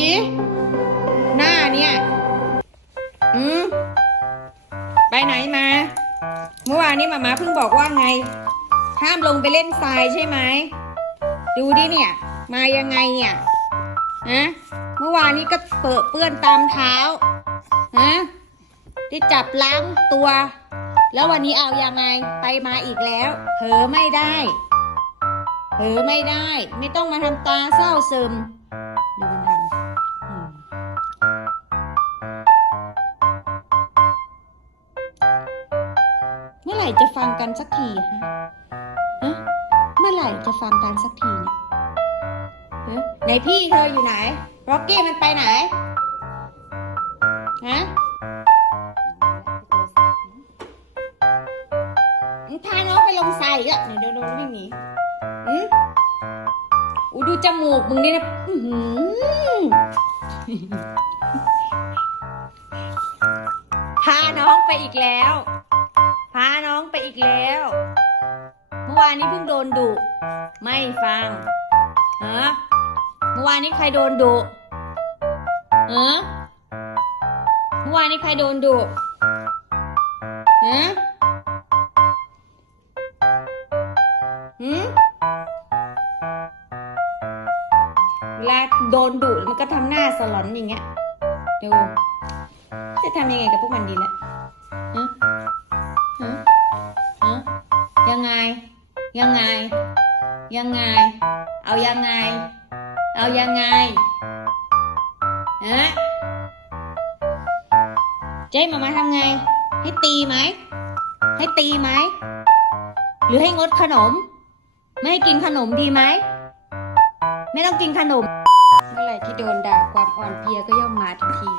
ดิ หน้าเนี่ย อืม ไปไหนมา เมื่อวานนี้มามาเพิ่งบอกว่าไง ห้ามลงไปเล่นทรายใช่ไหม ดูดิเนี่ย มายังไงเนี่ย ฮะ เมื่อวานนี้ก็เปิดเปื้อนตามเท้า ฮะ ที่จับล้างตัว แล้ววันนี้เอายังไง ไปมาอีกแล้ว เผลอไม่ได้เผลอไม่ได้ ไม่ต้องมาทำตาเศร้าซึมดูมันทำ เมื่อไหร่จะฟังกันสักทีฮะเมื่อไหร่จะฟังกันสักทีเนี่ยฮะไหนพี่เธออยู่ไหนร็อกกี้มันไปไหนฮะพาน้องไปลงทรายอีกอะเดี๋ยวเดี๋ยวเดี๋ยววิ่งหนีอืมอูดูจมูกมึงนี่นะอื้อหือพาน้องไปอีกแล้ว พาน้องไปอีกแล้ว เมื่อวานนี้เพิ่งโดนดุ ไม่ฟังฮะเมื่อวานนี้ใครโดนดุฮะเมื่อวานนี้ใครโดนดุฮะหืมเวลาโดนดุมันก็ทำหน้าสลอนอย่างเงี้ยดูจะทำยังไงกับพวกมันดีละฮะฮะฮะ ยังไง ยังไง ยังไง เอายังไง เอายังไงฮะเจ๊มามาทำไง ให้ตีไหม ให้ตีไหม หรือให้งดขนม ไม่ให้กินขนมดีไหม ไม่ต้องกินขนม เมื่อไหร่ที่โดนด่าความอ่อนเพลียก็ย่อมมาทันที